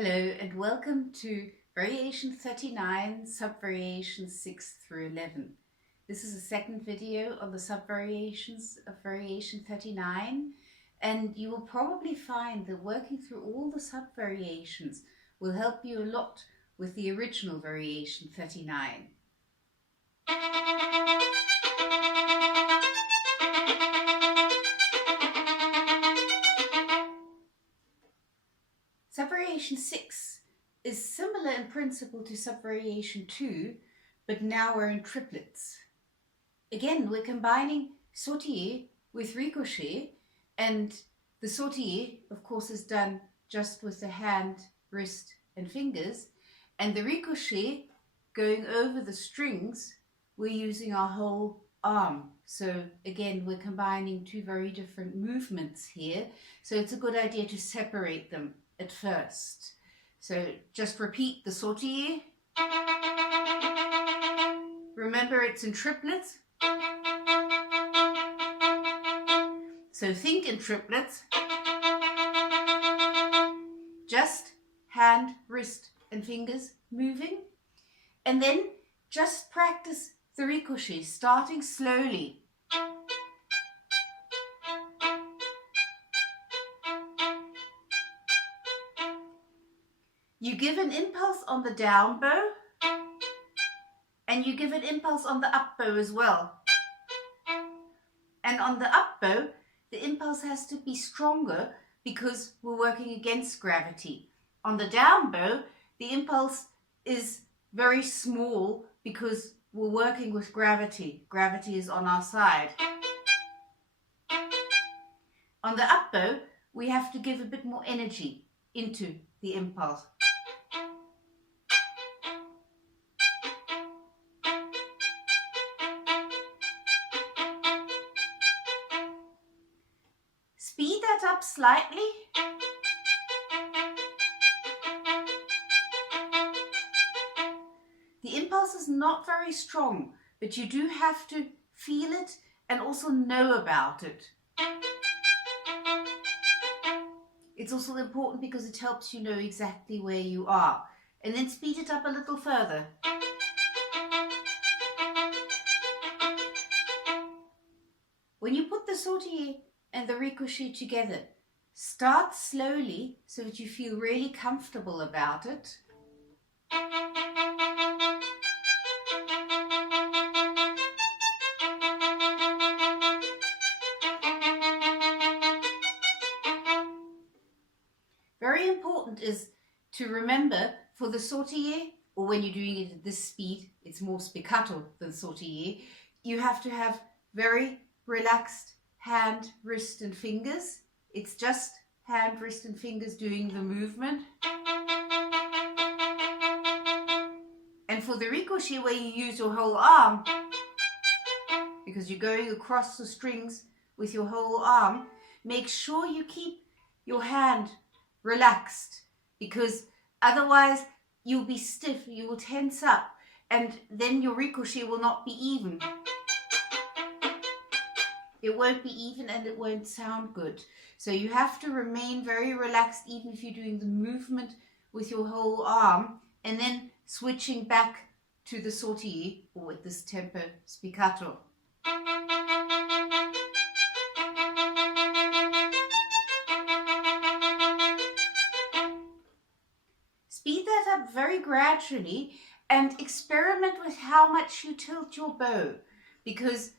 Hello and welcome to Variation 39, Subvariations 6 through 11. This is the second video on the subvariations of Variation 39, and you will probably find that working through all the subvariations will help you a lot with the original Variation 39. Subvariation 6 is similar in principle to Subvariation 2, but now we're in triplets. Again, we're combining sautillet with Ricochet, and the sautillet, of course, is done just with the hand, wrist and fingers, and the Ricochet, going over the strings, we're using our whole arm. So again, we're combining two very different movements here, so it's a good idea to separate them at first. So just repeat the sautillet. Remember, it's in triplets. So think in triplets. Just hand, wrist and fingers moving. And then just practice the ricochet, starting slowly. You give an impulse on the down bow, and you give an impulse on the up bow as well. And on the up bow, the impulse has to be stronger because we're working against gravity. On the down bow, the impulse is very small because we're working with gravity. Gravity is on our side. On the up bow, we have to give a bit more energy into the impulse. Speed that up slightly. The impulse is not very strong, but you do have to feel it and also know about it. It's also important because it helps you know exactly where you are. And then speed it up a little further. When you put the sautillet and the ricochet together, start slowly so that you feel really comfortable about it. Very important is to remember for the sautillet, or when you're doing it at this speed, it's more spiccato than sautillet, you have to have very relaxed hand, wrist and fingers. It's just hand, wrist and fingers doing the movement. And for the ricochet, where you use your whole arm, because you're going across the strings with your whole arm, make sure you keep your hand relaxed, because otherwise you'll be stiff, you will tense up, and then your ricochet will not be even. It won't be even and it won't sound good. So you have to remain very relaxed even if you're doing the movement with your whole arm, and then switching back to the sautillet, or with this tempo spiccato. Speed that up very gradually and experiment with how much you tilt your bow, because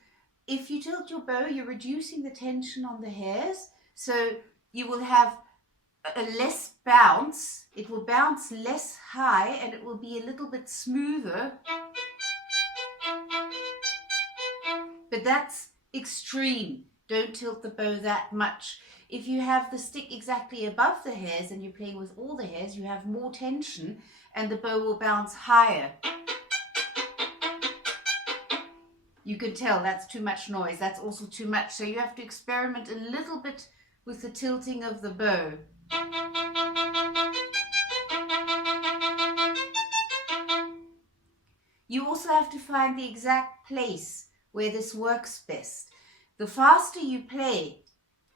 if you tilt your bow, you're reducing the tension on the hairs, so you will have a less bounce. It will bounce less high and it will be a little bit smoother. But that's extreme. Don't tilt the bow that much. If you have the stick exactly above the hairs and you're playing with all the hairs, you have more tension and the bow will bounce higher. You can tell that's too much noise, that's also too much. So you have to experiment a little bit with the tilting of the bow. You also have to find the exact place where this works best. The faster you play,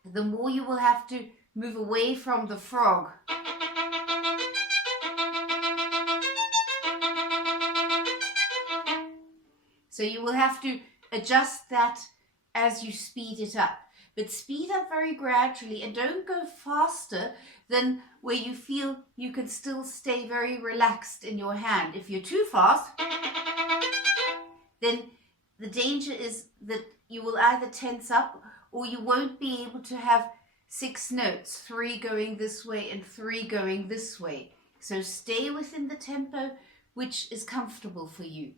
the more you will have to move away from the frog. So you will have to adjust that as you speed it up. But speed up very gradually and don't go faster than where you feel you can still stay very relaxed in your hand. If you're too fast, then the danger is that you will either tense up or you won't be able to have 6 notes, 3 going this way and 3 going this way. So stay within the tempo which is comfortable for you.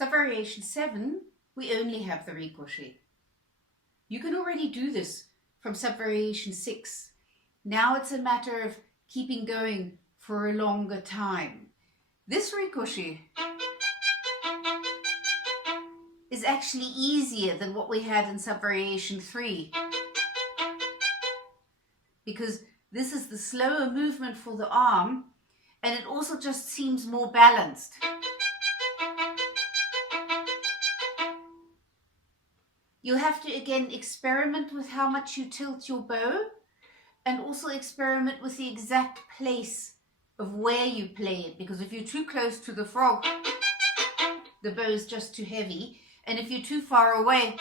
SubVariation 7, we only have the ricochet. You can already do this from SubVariation 6. Now it's a matter of keeping going for a longer time. This ricochet is actually easier than what we had in SubVariation 3, because this is the slower movement for the arm and it also just seems more balanced. You'll have to again experiment with how much you tilt your bow and also experiment with the exact place of where you play it, because if you're too close to the frog, the bow is just too heavy, and if you're too far away,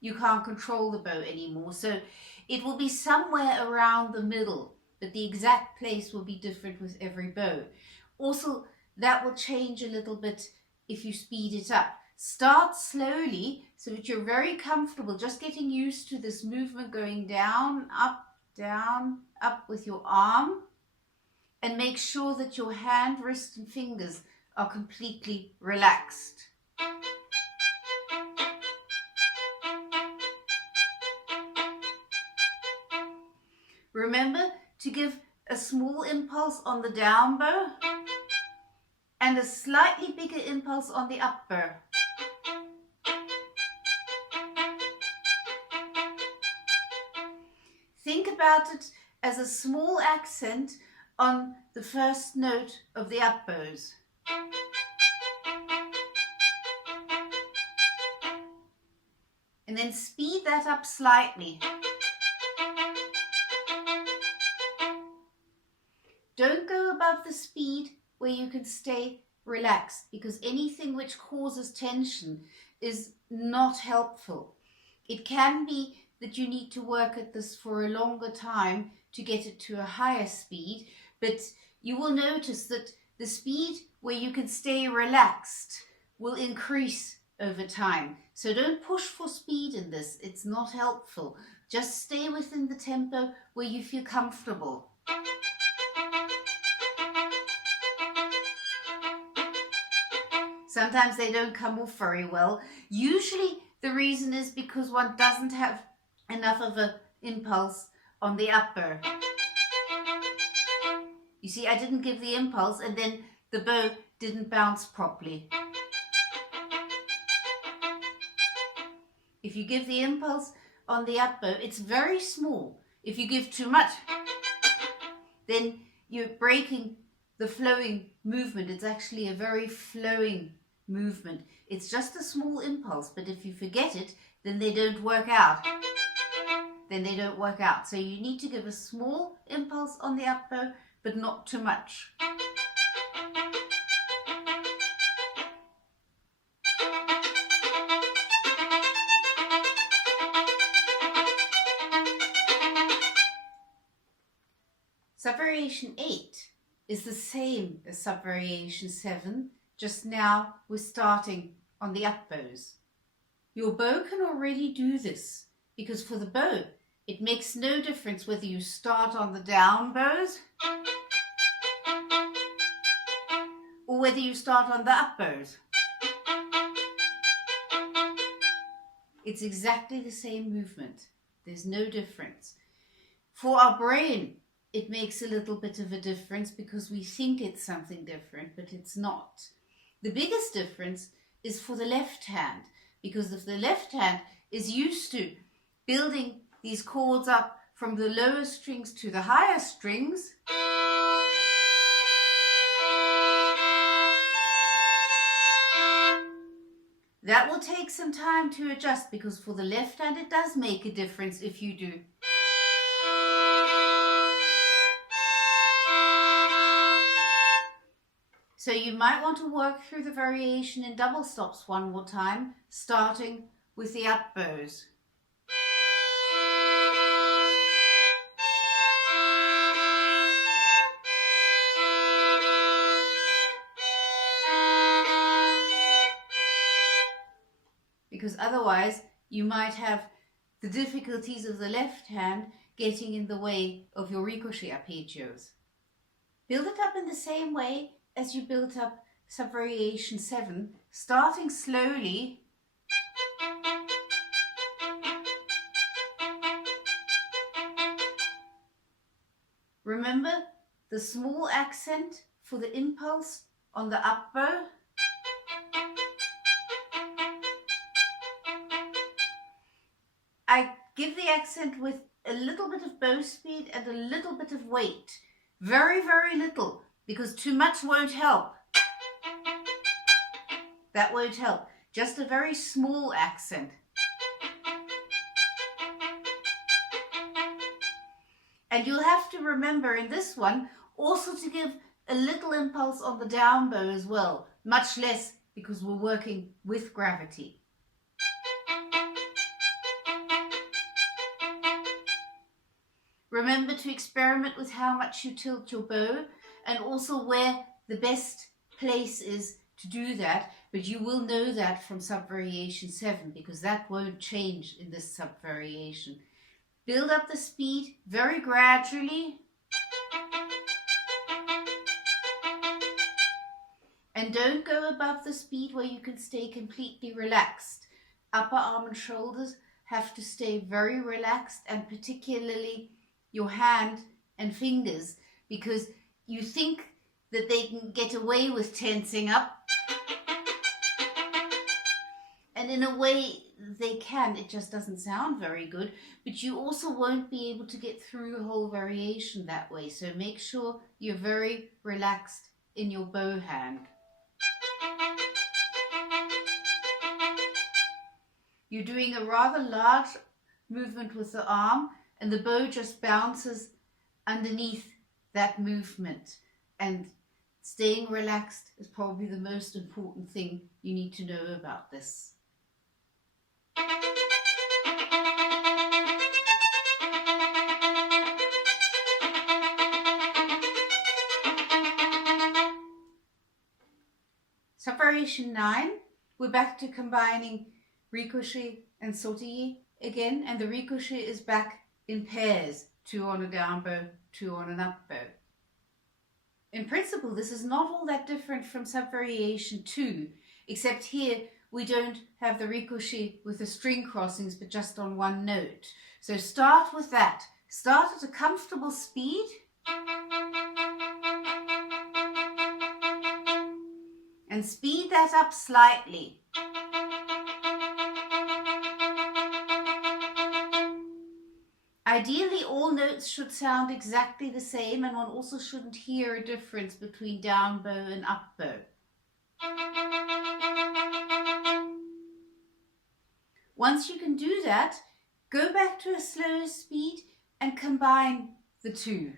you can't control the bow anymore. So it will be somewhere around the middle, but the exact place will be different with every bow. Also, that will change a little bit if you speed it up. Start slowly so that you're very comfortable, just getting used to this movement going down, up with your arm, and make sure that your hand, wrist and fingers are completely relaxed. Remember to give a small impulse on the down bow and a slightly bigger impulse on the up bow. Think about it as a small accent on the first note of the up bows. And then speed that up slightly. Don't go above the speed where you can stay relaxed, because anything which causes tension is not helpful. It can be that you need to work at this for a longer time to get it to a higher speed, but you will notice that the speed where you can stay relaxed will increase over time. So don't push for speed in this, it's not helpful. Just stay within the tempo where you feel comfortable. Sometimes they don't come off very well. Usually the reason is because one doesn't have enough of an impulse on the up bow. You see, I didn't give the impulse and then the bow didn't bounce properly. If you give the impulse on the up bow, it's very small. If you give too much, then you're breaking the flowing movement. It's actually a very flowing movement. It's just a small impulse, but if you forget it, then they don't work out. So you need to give a small impulse on the up bow, but not too much. SubVariation 8 is the same as SubVariation 7, just now we're starting on the up bows. Your bow can already do this, because for the bow, it makes no difference whether you start on the down bows or whether you start on the up bows. It's exactly the same movement. There's no difference. For our brain, it makes a little bit of a difference because we think it's something different, but it's not. The biggest difference is for the left hand, because if the left hand is used to building these chords up from the lower strings to the higher strings, That will take some time to adjust, because for the left hand it does make a difference if you do. So you might want to work through the variation in double stops one more time, starting with the up bows. Because otherwise you might have the difficulties of the left hand getting in the way of your ricochet arpeggios. Build it up in the same way as you built up SubVariation 7, starting slowly remember the small accent for the impulse on the up bow. I give the accent with a little bit of bow speed and a little bit of weight. Very, very little, because too much won't help. That won't help. Just a very small accent. And you'll have to remember in this one also to give a little impulse on the down bow as well. Much less, because we're working with gravity. Remember to experiment with how much you tilt your bow, and also where the best place is to do that, but you will know that from SubVariation 7, because that won't change in this SubVariation. Build up the speed very gradually, and don't go above the speed where you can stay completely relaxed. Upper arm and shoulders have to stay very relaxed, and particularly your hand and fingers, because you think that they can get away with tensing up, and in a way they can. It just doesn't sound very good, but you also won't be able to get through the whole variation that way. So make sure you're very relaxed in your bow hand. You're doing a rather large movement with the arm, and the bow just bounces underneath that movement. And staying relaxed is probably the most important thing you need to know about this. SubVariation 9, we're back to combining ricochet and sautillet again, and the ricochet is back in pairs, 2 on a down bow, 2 on an up bow. In principle, this is not all that different from SubVariation 2, except here we don't have the ricochet with the string crossings, but just on one note. So start with that. Start at a comfortable speed. And speed that up slightly. Ideally, all notes should sound exactly the same, and one also shouldn't hear a difference between down bow and up bow. Once you can do that, go back to a slower speed and combine the two.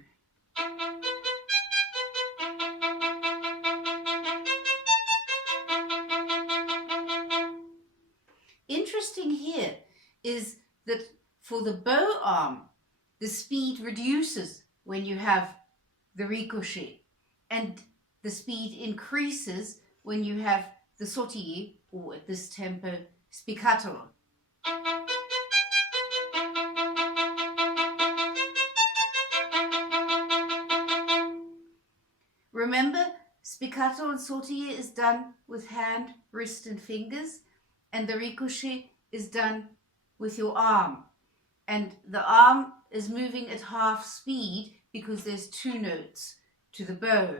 Interesting here is that for the bow arm, the speed reduces when you have the ricochet, and the speed increases when you have the sautillet, or at this tempo, spiccato. Remember, spiccato and sautillet is done with hand, wrist and fingers, and the ricochet is done with your arm. And the arm is moving at half speed because there's 2 notes to the bow.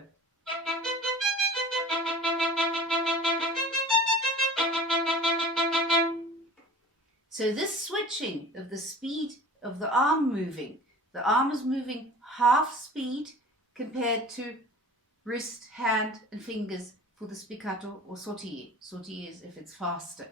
So this switching of the speed of the arm moving, the arm is moving half speed compared to wrist, hand and fingers for the spiccato or sautillet. Sautillet is if it's faster.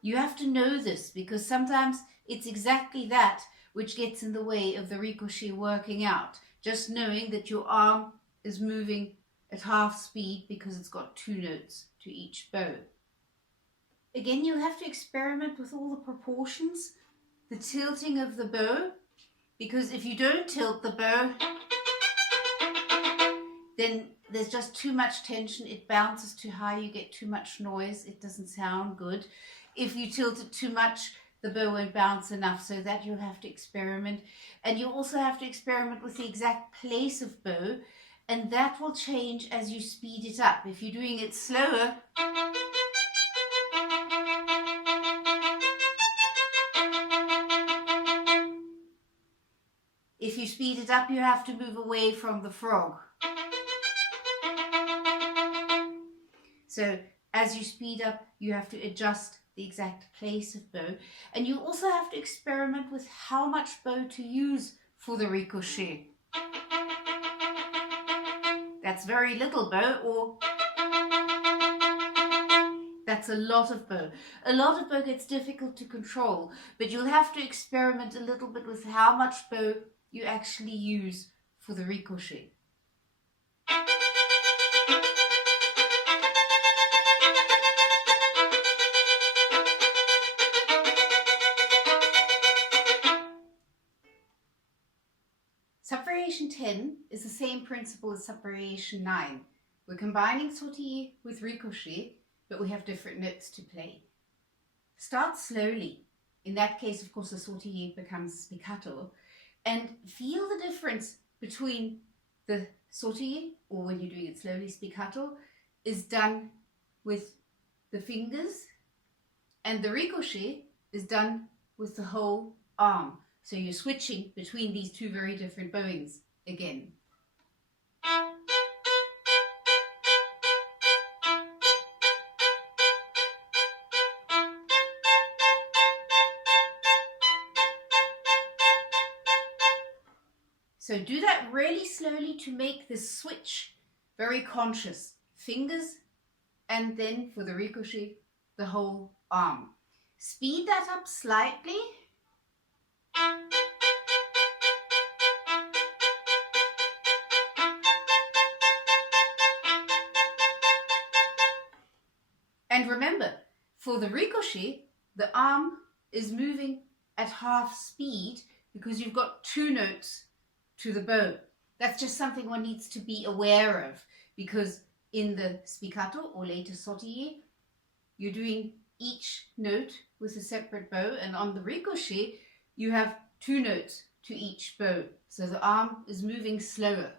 You have to know this because sometimes it's exactly that which gets in the way of the ricochet working out. Just knowing that your arm is moving at half speed because it's got 2 notes to each bow. Again, you have to experiment with all the proportions, the tilting of the bow, because if you don't tilt the bow, then there's just too much tension, it bounces too high, you get too much noise, it doesn't sound good. If you tilt it too much, the bow won't bounce enough, so that you'll have to experiment. And you also have to experiment with the exact place of bow, and that will change as you speed it up. If you're doing it slower, if you speed it up, you have to move away from the frog. So as you speed up, you have to adjust the exact place of bow. And you also have to experiment with how much bow to use for the ricochet. That's very little bow, or that's a lot of bow. A lot of bow gets difficult to control, but you'll have to experiment a little bit with how much bow you actually use for the ricochet. SubVariation 10 is the same principle as SubVariation 9. We're combining sautillet with ricochet, but we have different notes to play. Start slowly. In that case, of course, the sautillet becomes spiccato. And feel the difference between the sautillet, or when you're doing it slowly, spiccato, is done with the fingers, and the ricochet is done with the whole arm. So you're switching between these two very different bowings again. So do that really slowly to make this switch very conscious. Fingers, and then for the ricochet, the whole arm. Speed that up slightly. And remember, for the ricochet, the arm is moving at half speed because you've got 2 notes to the bow. That's just something one needs to be aware of, because in the spiccato or later sautillet, you're doing each note with a separate bow, and on the ricochet, you have 2 notes to each bow. So the arm is moving slower.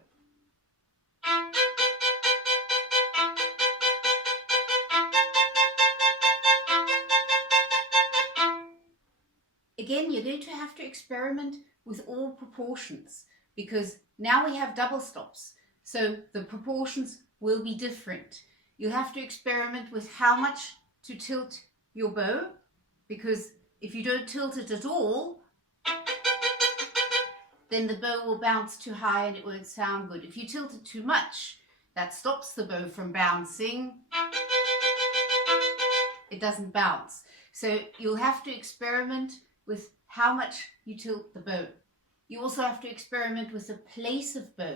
Again, you're going to have to experiment with all proportions, because now we have double stops, so the proportions will be different. You'll have to experiment with how much to tilt your bow, because if you don't tilt it at all, then the bow will bounce too high and it won't sound good. If you tilt it too much, that stops the bow from bouncing. It doesn't bounce. So you'll have to experiment with how much you tilt the bow. You also have to experiment with the place of bow,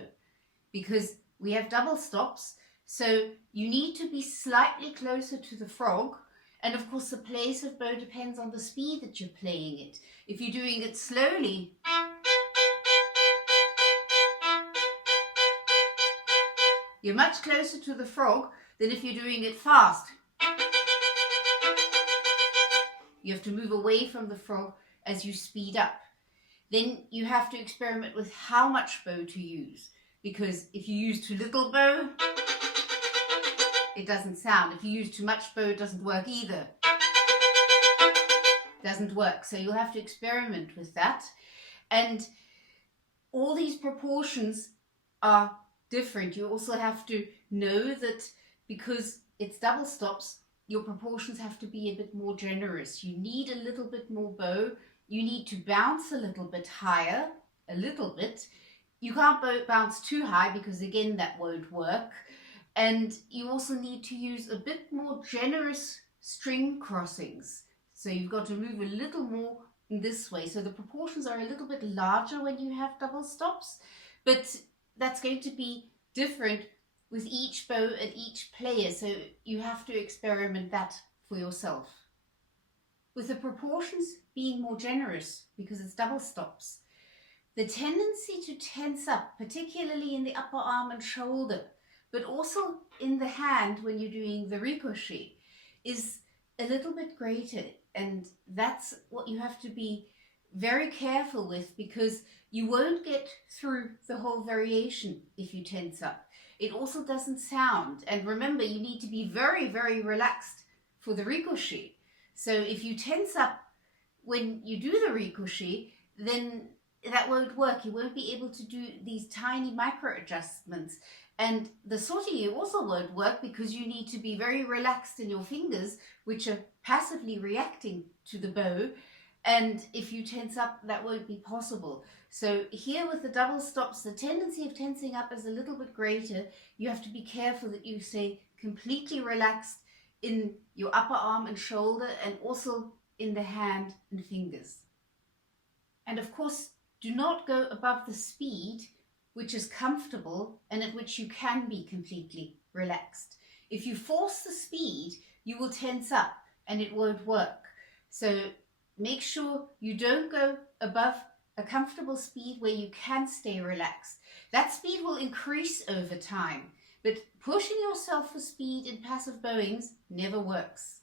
because we have double stops, so you need to be slightly closer to the frog. And of course the place of bow depends on the speed that you're playing it. If you're doing it slowly, you're much closer to the frog than if you're doing it fast. You have to move away from the frog as you speed up. Then you have to experiment with how much bow to use, because if you use too little bow, it doesn't sound. If you use too much bow, it doesn't work either. Doesn't work. So you'll have to experiment with that. And all these proportions are different. You also have to know that because it's double stops, your proportions have to be a bit more generous. You need a little bit more bow. You need to bounce a little bit higher, a little bit, You can't bounce too high because again that won't work. And you also need to use a bit more generous string crossings. So you've got to move a little more in this way. So the proportions are a little bit larger when you have double stops, but that's going to be different with each bow and each player. So you have to experiment that for yourself. With the proportions being more generous because it's double stops, the tendency to tense up, particularly in the upper arm and shoulder, but also in the hand when you're doing the ricochet, is a little bit greater. And that's what you have to be very careful with, because you won't get through the whole variation if you tense up. It also doesn't sound. And remember, you need to be very, very relaxed for the ricochet. So if you tense up when you do the ricochet, then that won't work. You won't be able to do these tiny micro adjustments. And the sautillet also won't work because you need to be very relaxed in your fingers, which are passively reacting to the bow. And if you tense up, that won't be possible. So here with the double stops, the tendency of tensing up is a little bit greater. You have to be careful that you stay completely relaxed in your upper arm and shoulder, and also in the hand and fingers. And of course, do not go above the speed which is comfortable and at which you can be completely relaxed. If you force the speed, you will tense up and it won't work. So make sure you don't go above a comfortable speed where you can stay relaxed. That speed will increase over time, but pushing yourself for speed in passive bowings never works.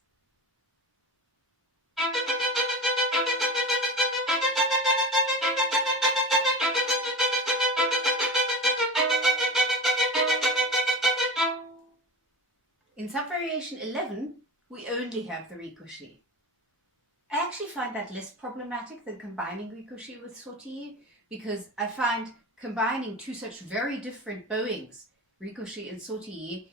In SubVariation 11, we only have the ricochet. I actually find that less problematic than combining ricochet with sautillet, because I find combining two such very different bowings, ricochet and sautillet,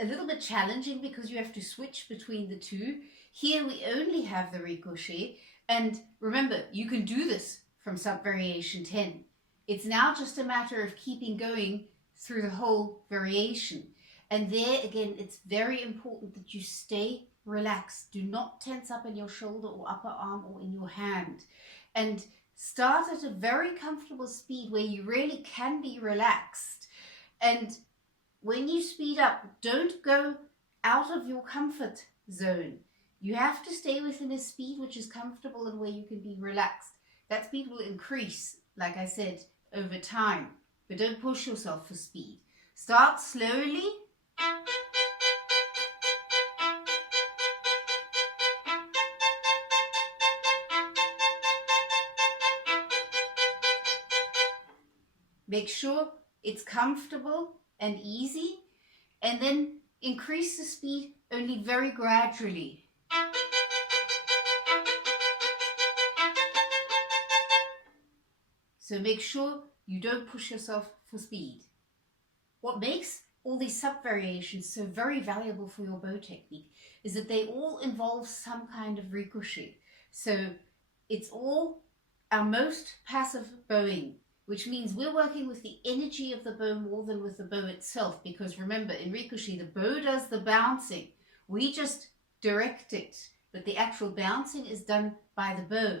a little bit challenging because you have to switch between the two. Here we only have the ricochet, and remember, you can do this from SubVariation 10. It's now just a matter of keeping going through the whole variation. And there again, it's very important that you stay relaxed. Do not tense up in your shoulder or upper arm or in your hand. And start at a very comfortable speed where you really can be relaxed. And when you speed up, don't go out of your comfort zone. You have to stay within a speed which is comfortable and where you can be relaxed. That speed will increase, like I said, over time. But don't push yourself for speed. Start slowly. Make sure it's comfortable and easy, and then increase the speed only very gradually. So make sure you don't push yourself for speed. What makes all these sub-variations so very valuable for your bow technique is that they all involve some kind of ricochet. So it's all our most passive bowing, which means we're working with the energy of the bow more than with the bow itself, because remember, in ricochet, the bow does the bouncing. We just direct it, but the actual bouncing is done by the bow.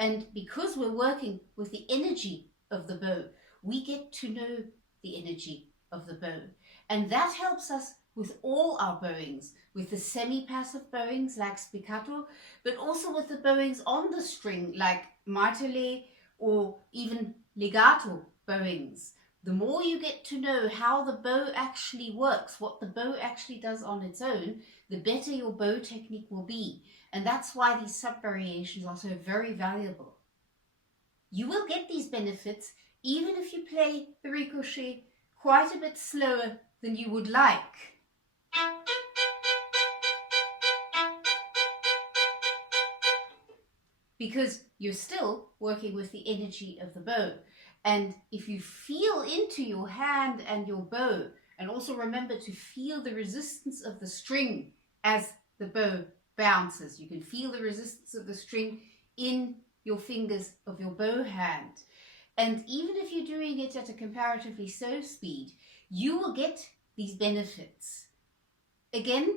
And because we're working with the energy of the bow, we get to know the energy of the bow. And that helps us with all our bowings, with the semi-passive bowings like spiccato, but also with the bowings on the string like martelé or even legato bowings. The more you get to know how the bow actually works, what the bow actually does on its own, the better your bow technique will be. And that's why these sub-variations are so very valuable. You will get these benefits even if you play the ricochet quite a bit slower than you would like. Because you're still working with the energy of the bow. And if you feel into your hand and your bow, and also remember to feel the resistance of the string as the bow bounces. You can feel the resistance of the string in your fingers of your bow hand. And even if you're doing it at a comparatively slow speed, you will get these benefits. Again,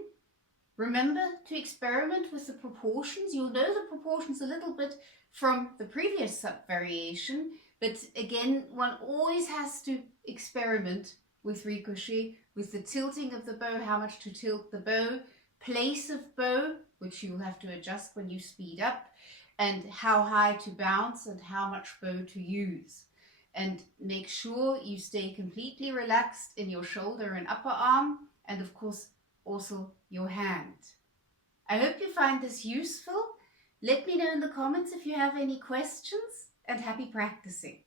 remember to experiment with the proportions. You'll know the proportions a little bit from the previous sub-variation, but again, one always has to experiment with ricochet, with the tilting of the bow, how much to tilt the bow, place of bow, which you will have to adjust when you speed up, and how high to bounce and how much bow to use. And make sure you stay completely relaxed in your shoulder and upper arm, and of course also your hand. I hope you find this useful. Let me know in the comments if you have any questions, and happy practicing.